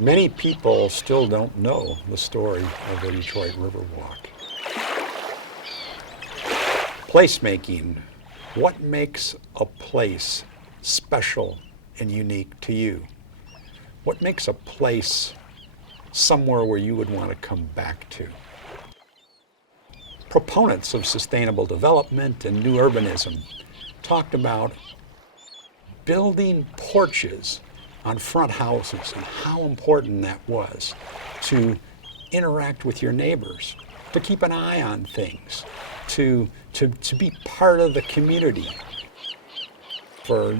Many people still don't know the story of the Detroit RiverWalk. Placemaking. What makes a place special and unique to you? What makes a place somewhere where you would want to come back to? Proponents of sustainable development and new urbanism talked about building porches on front houses and how important that was to interact with your neighbors, to keep an eye on things, to be part of the community. For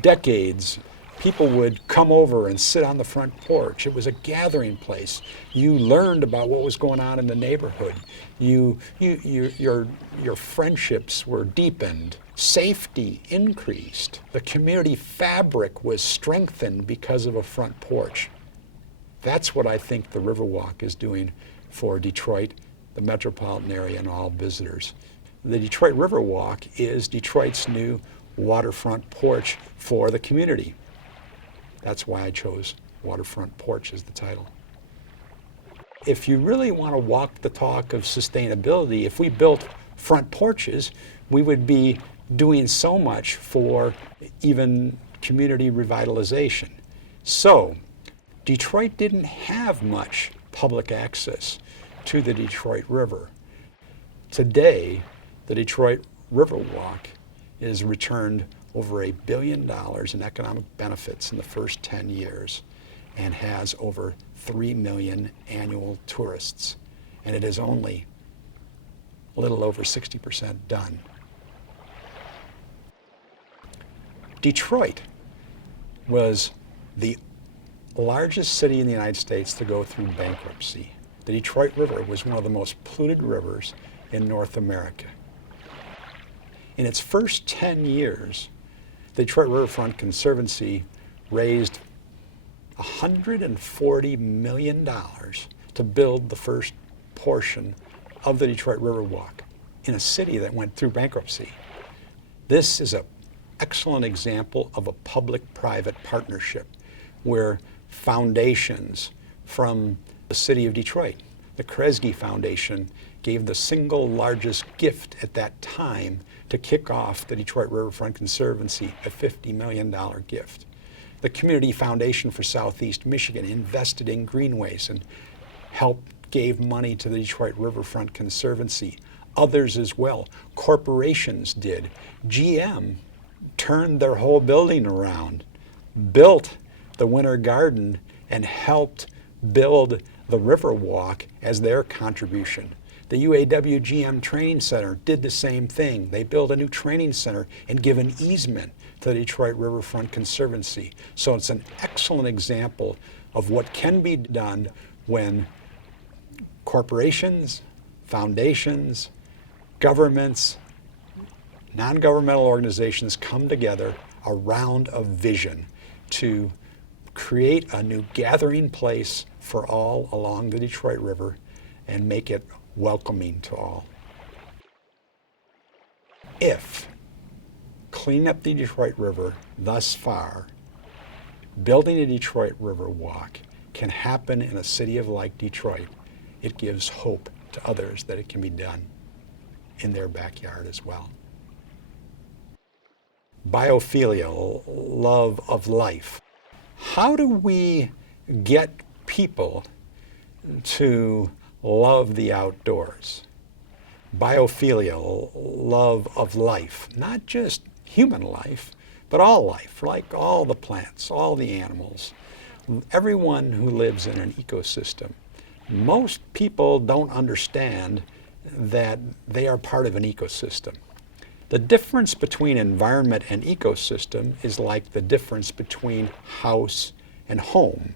decades, people would come over and sit on the front porch. It was a gathering place. You learned about what was going on in the neighborhood. Your friendships were deepened. Safety increased. The community fabric was strengthened because of a front porch. That's what I think the Riverwalk is doing for Detroit, the metropolitan area, and all visitors. The Detroit Riverwalk is Detroit's new waterfront porch for the community. That's why I chose Waterfront Porch as the title. If you really want to walk the talk of sustainability, if we built front porches, we would be doing so much for even community revitalization. So, Detroit didn't have much public access to the Detroit River. Today, the Detroit Riverwalk is returned over $1 billion in economic benefits in the first 10 years and has over 3 million annual tourists. And it is only a little over 60% done. Detroit was the largest city in the United States to go through bankruptcy. The Detroit River was one of the most polluted rivers in North America. In its first 10 years, the Detroit Riverfront Conservancy raised $140 million to build the first portion of the Detroit Riverwalk in a city that went through bankruptcy. This is an excellent example of a public-private partnership where foundations from the city of Detroit, the Kresge Foundation, gave the single largest gift at that time to kick off the Detroit Riverfront Conservancy, a $50 million gift. The Community Foundation for Southeast Michigan invested in greenways and gave money to the Detroit Riverfront Conservancy. Others as well. Corporations did. GM turned their whole building around, built the Winter Garden, and helped build the Riverwalk as their contribution. The UAW GM Training Center did the same thing. They built a new training center and give an easement to the Detroit Riverfront Conservancy. So it's an excellent example of what can be done when corporations, foundations, governments, non-governmental organizations come together around a vision to create a new gathering place for all along the Detroit River and make it welcoming to all. If cleaning up the Detroit River thus far, building a Detroit Riverwalk can happen in a city like Detroit, it gives hope to others that it can be done in their backyard as well. Biophilia, love of life. How do we get people to love the outdoors? Biophilia, love of life, not just human life, but all life, like all the plants, all the animals, everyone who lives in an ecosystem. Most people don't understand that they are part of an ecosystem. The difference between environment and ecosystem is like the difference between house and home.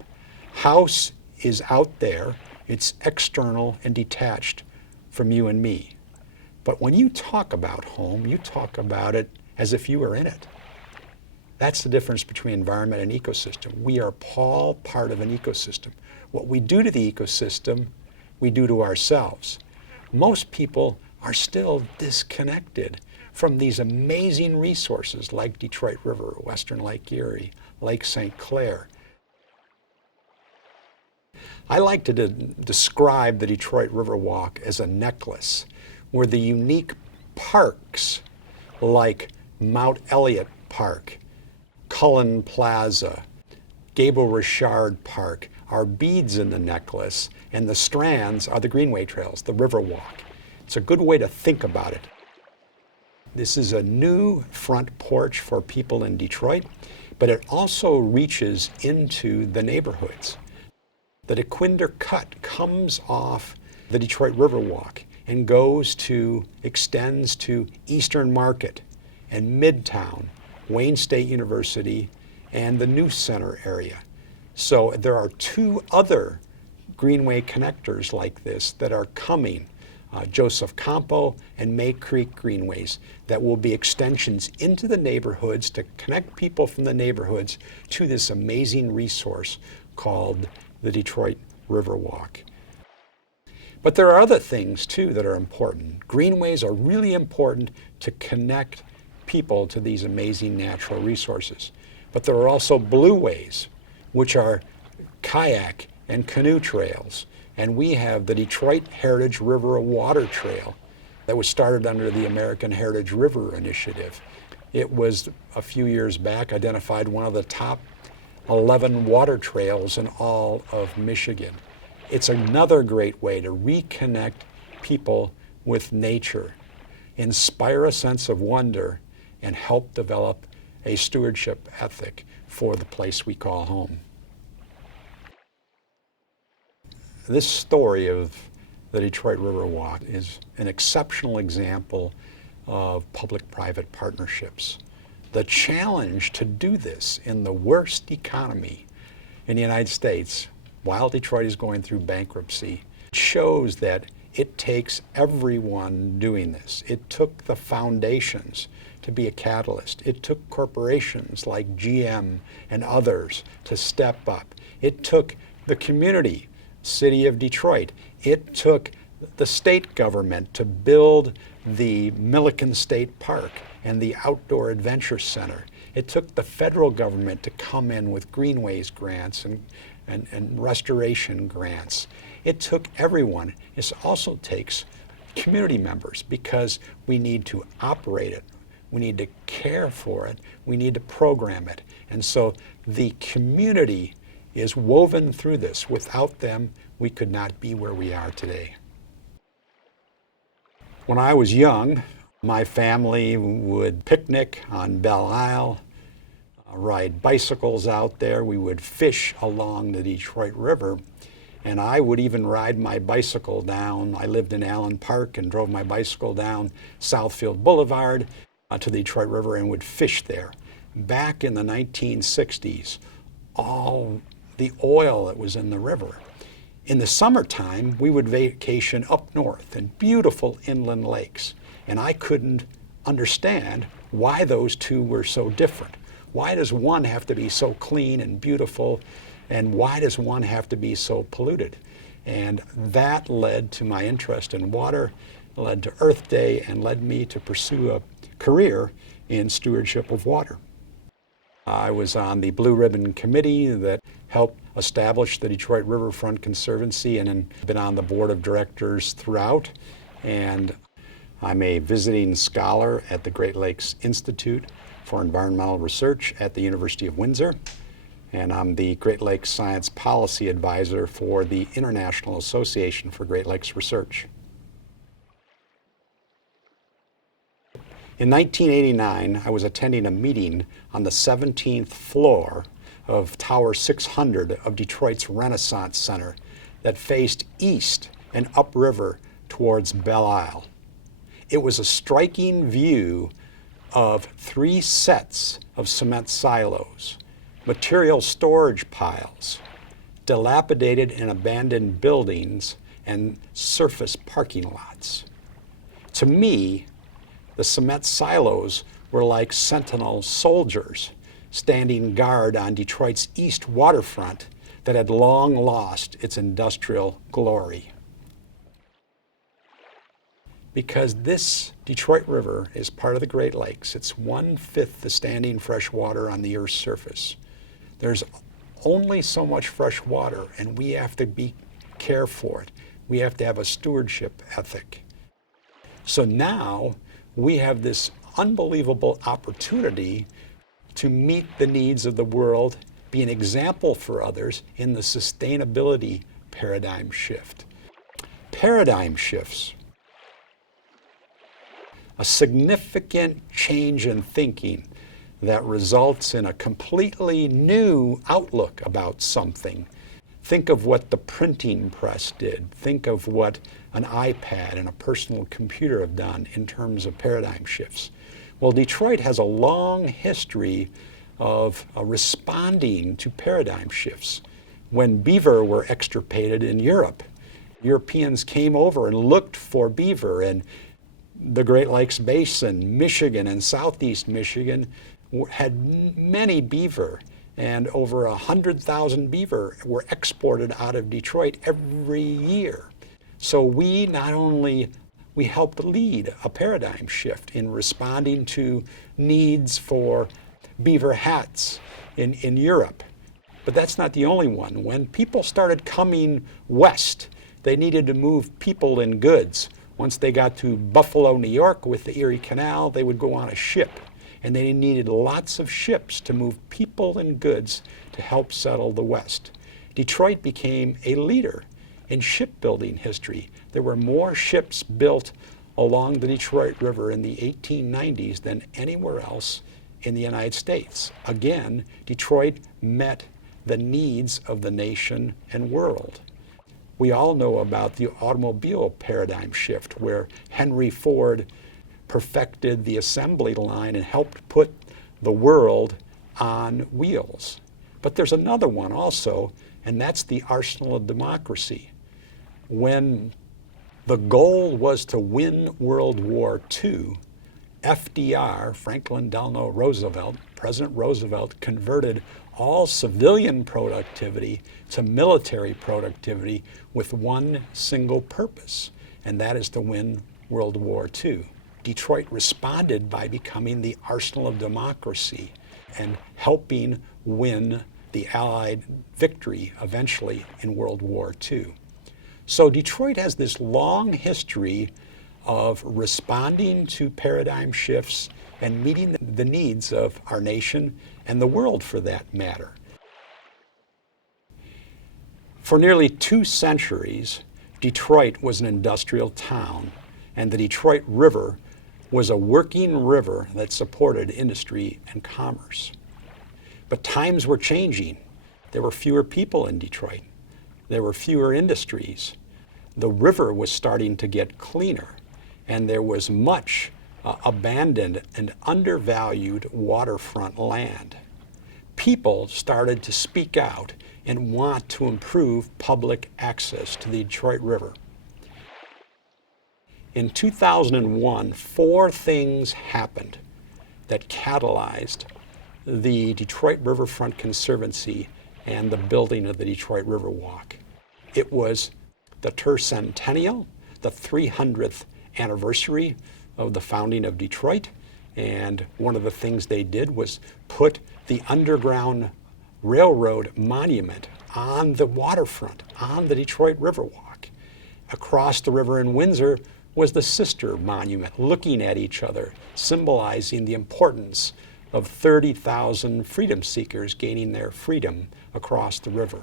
House is out there, it's external and detached from you and me. But when you talk about home, you talk about it as if you were in it. That's the difference between environment and ecosystem. We are all part of an ecosystem. What we do to the ecosystem, we do to ourselves. Most people are still disconnected from these amazing resources like Detroit River, Western Lake Erie, Lake St. Clair. I like to describe the Detroit RiverWalk as a necklace where the unique parks like Mount Elliott Park, Cullen Plaza, Gable Richard Park are beads in the necklace, and the strands are the greenway trails, the RiverWalk. It's a good way to think about it. This is a new front porch for people in Detroit, but it also reaches into the neighborhoods. The DeQuinder Cut comes off the Detroit RiverWalk and extends to Eastern Market and Midtown, Wayne State University, and the New Center area. So there are two other greenway connectors like this that are coming, Joseph Campo and May Creek Greenways, that will be extensions into the neighborhoods to connect people from the neighborhoods to this amazing resource called the Detroit RiverWalk. But there are other things too that are important. Greenways are really important to connect people to these amazing natural resources. But there are also blueways, which are kayak and canoe trails. And we have the Detroit Heritage River Water Trail that was started under the American Heritage River Initiative. It was, a few years back, identified one of the top 11 water trails in all of Michigan. It's another great way to reconnect people with nature, inspire a sense of wonder, and help develop a stewardship ethic for the place we call home. This story of the Detroit RiverWalk is an exceptional example of public-private partnerships. The challenge to do this in the worst economy in the United States, while Detroit is going through bankruptcy, shows that it takes everyone doing this. It took the foundations to be a catalyst. It took corporations like GM and others to step up. It took the community, City of Detroit. It took the state government to build the Milliken State Park and the Outdoor Adventure Center. It took the federal government to come in with greenways grants and restoration grants. It took everyone. It also takes community members, because we need to operate it. We need to care for it. We need to program it. And so the community is woven through this. Without them, we could not be where we are today. When I was young, my family would picnic on Belle Isle, ride bicycles out there. We would fish along the Detroit River, and I would even ride my bicycle down. I lived in Allen Park and drove my bicycle down Southfield Boulevard to the Detroit River and would fish there. Back in the 1960s, all the oil that was in the river. In the summertime, we would vacation up north in beautiful inland lakes, and I couldn't understand why those two were so different. Why does one have to be so clean and beautiful, and why does one have to be so polluted? And that led to my interest in water, led to Earth Day, and led me to pursue a career in stewardship of water. I was on the Blue Ribbon Committee that helped establish the Detroit Riverfront Conservancy, and then been on the board of directors throughout. And I'm a visiting scholar at the Great Lakes Institute for Environmental Research at the University of Windsor. And I'm the Great Lakes Science Policy Advisor for the International Association for Great Lakes Research. In 1989, I was attending a meeting on the 17th floor of Tower 600 of Detroit's Renaissance Center that faced east and upriver towards Belle Isle. It was a striking view of 3 sets of cement silos, material storage piles, dilapidated and abandoned buildings, and surface parking lots. To me, the cement silos were like Sentinel soldiers standing guard on Detroit's east waterfront that had long lost its industrial glory. Because this Detroit River is part of the Great Lakes, it's 1/5 the standing fresh water on the Earth's surface. There's only so much fresh water, and we have to care for it. We have to have a stewardship ethic. So now we have this unbelievable opportunity to meet the needs of the world, be an example for others in the sustainability paradigm shift. Paradigm shifts. A significant change in thinking that results in a completely new outlook about something. Think of what the printing press did. Think of what an iPad and a personal computer have done in terms of paradigm shifts. Well, Detroit has a long history of responding to paradigm shifts. When beaver were extirpated in Europe, Europeans came over and looked for beaver, and the Great Lakes Basin, Michigan and Southeast Michigan had many beaver, and over 100,000 beaver were exported out of Detroit every year. So we helped lead a paradigm shift in responding to needs for beaver hats in Europe. But that's not the only one. When people started coming west, they needed to move people and goods. Once they got to Buffalo, New York with the Erie Canal, they would go on a ship. And they needed lots of ships to move people and goods to help settle the West. Detroit became a leader in shipbuilding history. There were more ships built along the Detroit River in the 1890s than anywhere else in the United States. Again, Detroit met the needs of the nation and world. We all know about the automobile paradigm shift, where Henry Ford perfected the assembly line and helped put the world on wheels. But there's another one also, and that's the arsenal of democracy. When the goal was to win World War II, FDR, Franklin Delano Roosevelt, President Roosevelt, converted all civilian productivity to military productivity with one single purpose, and that is to win World War II. Detroit responded by becoming the arsenal of democracy and helping win the Allied victory eventually in World War II. So Detroit has this long history of responding to paradigm shifts and meeting the needs of our nation and the world for that matter. For nearly 2 centuries, Detroit was an industrial town, and the Detroit River was a working river that supported industry and commerce. But times were changing. There were fewer people in Detroit. There were fewer industries. The river was starting to get cleaner, and there was much abandoned and undervalued waterfront land. People started to speak out and want to improve public access to the Detroit River. In 2001, 4 things happened that catalyzed the Detroit Riverfront Conservancy and the building of the Detroit RiverWalk. It was the tercentennial, the 300th anniversary of the founding of Detroit, and one of the things they did was put the Underground Railroad monument on the waterfront, on the Detroit RiverWalk. Across the river in Windsor was the sister monument, looking at each other, symbolizing the importance of 30,000 freedom seekers gaining their freedom across the river.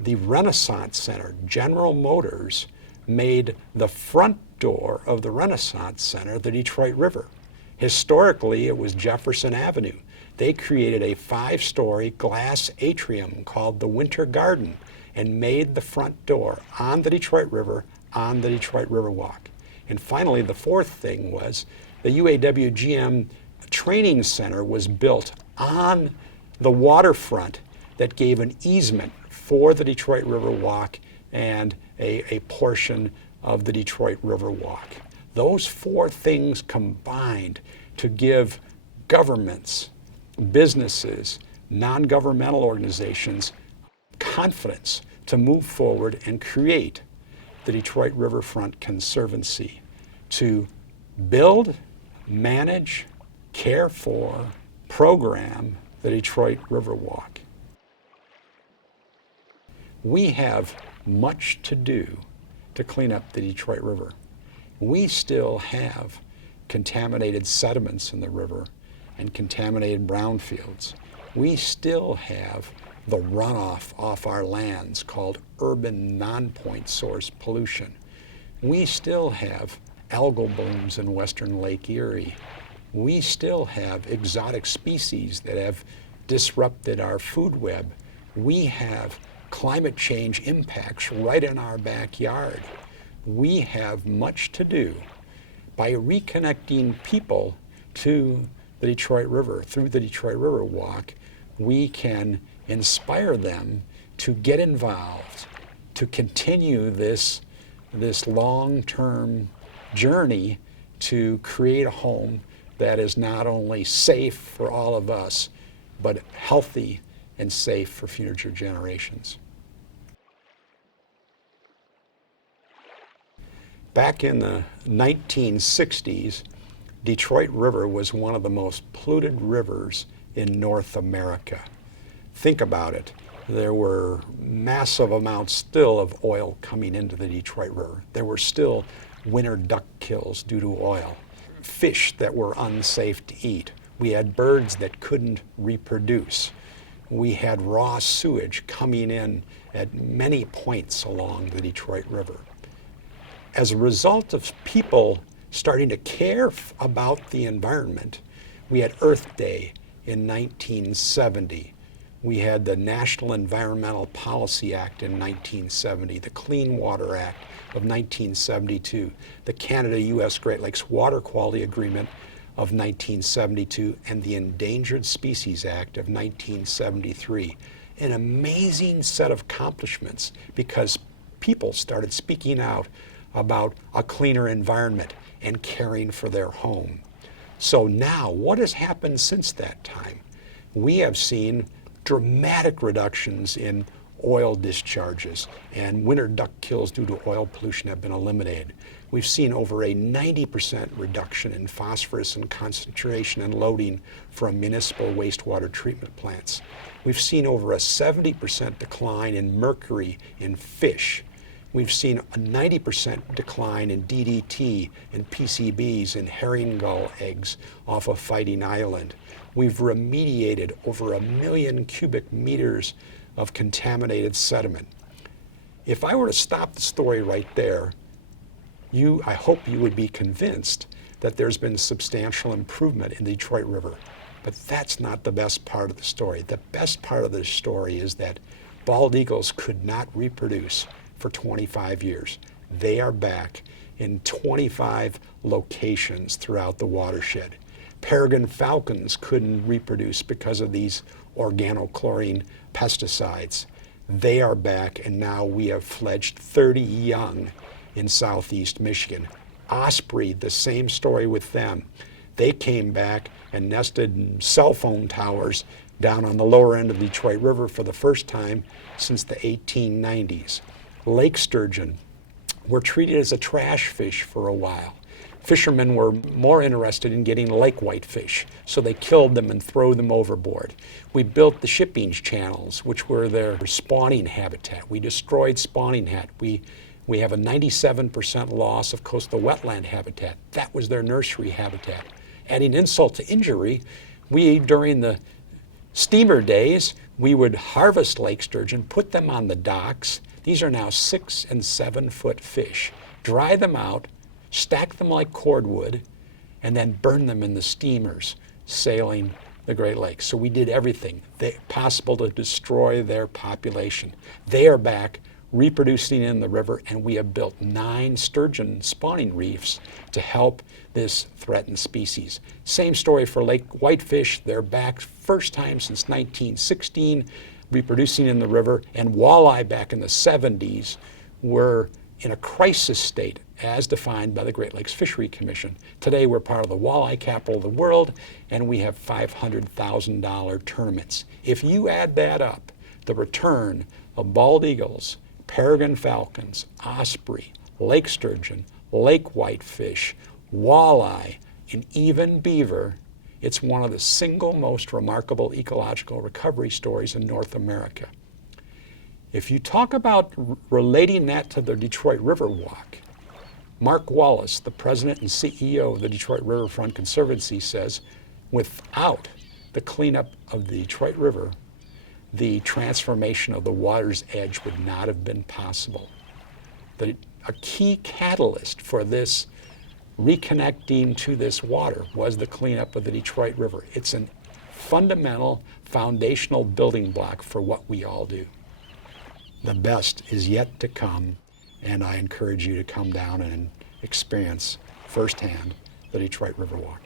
The Renaissance Center, General Motors, made the front door of the Renaissance Center the Detroit River. Historically, it was Jefferson Avenue. They created a 5-story glass atrium called the Winter Garden and made the front door on the Detroit River on the Detroit RiverWalk. And finally, the 4th thing was the UAW GM Training Center was built on the waterfront that gave an easement for the Detroit RiverWalk and a portion of the Detroit RiverWalk. Those 4 things combined to give governments, businesses, non-governmental organizations confidence to move forward and create the Detroit Riverfront Conservancy to build, manage, care for, program the Detroit RiverWalk. We have much to do to clean up the Detroit River. We still have contaminated sediments in the river and contaminated brownfields. We still have the runoff off our lands called urban non-point source pollution. We still have algal blooms in western Lake Erie. We still have exotic species that have disrupted our food web. We have climate change impacts right in our backyard. We have much to do. By reconnecting people to the Detroit River through the Detroit RiverWalk, we can inspire them to get involved, to continue this long-term journey to create a home that is not only safe for all of us, but healthy and safe for future generations. Back in the 1960s, Detroit River was one of the most polluted rivers in North America. Think about it. There were massive amounts still of oil coming into the Detroit River. There were still winter duck kills due to oil, fish that were unsafe to eat. We had birds that couldn't reproduce. We had raw sewage coming in at many points along the Detroit River. As a result of people starting to care about the environment, we had Earth Day in 1970. We had the National Environmental Policy Act in 1970, the Clean Water Act of 1972, the Canada-U.S. Great Lakes Water Quality Agreement of 1972, and the Endangered Species Act of 1973. An amazing set of accomplishments because people started speaking out about a cleaner environment and caring for their home. So now, what has happened since that time? We have seen dramatic reductions in oil discharges, and winter duck kills due to oil pollution have been eliminated. We've seen over a 90% reduction in phosphorus and concentration and loading from municipal wastewater treatment plants. We've seen over a 70% decline in mercury in fish. We've seen a 90% decline in DDT and PCBs in herring gull eggs off of Fighting Island. We've remediated over 1 million cubic meters of contaminated sediment. If I were to stop the story right there, I hope you would be convinced that there's been substantial improvement in the Detroit River. But that's not the best part of the story. The best part of the story is that bald eagles could not reproduce for 25 years. They are back in 25 locations throughout the watershed. Peregrine falcons couldn't reproduce because of these organochlorine pesticides. They are back, and now we have fledged 30 young in southeast Michigan. Osprey, the same story with them. They came back and nested in cell phone towers down on the lower end of the Detroit River for the first time since the 1890s. Lake sturgeon were treated as a trash fish for a while. Fishermen were more interested in getting lake whitefish, so they killed them and threw them overboard. We built the shipping channels, which were their spawning habitat. We destroyed spawning habitat. We have a 97% loss of coastal wetland habitat. That was their nursery habitat. Adding insult to injury, during the steamer days, we would harvest lake sturgeon, put them on the docks. These are now 6 and 7 foot fish. Dry them out, stack them like cordwood, and then burn them in the steamers sailing the Great Lakes. So we did everything possible to destroy their population. They are back reproducing in the river, and we have built 9 sturgeon spawning reefs to help this threatened species. Same story for lake whitefish. They're back first time since 1916, reproducing in the river, and walleye back in the 70s were in a crisis state as defined by the Great Lakes Fishery Commission. Today we're part of the walleye capital of the world, and we have $500,000 tournaments. If you add that up, the return of bald eagles, peregrine falcons, osprey, lake sturgeon, lake whitefish, walleye, and even beaver, it's one of the single most remarkable ecological recovery stories in North America. If you talk about relating that to the Detroit RiverWalk, Mark Wallace, the president and CEO of the Detroit Riverfront Conservancy, says, without the cleanup of the Detroit River, the transformation of the water's edge would not have been possible. A key catalyst for this reconnecting to this water was the cleanup of the Detroit River. It's a fundamental, foundational building block for what we all do. The best is yet to come, and I encourage you to come down and experience firsthand the Detroit RiverWalk.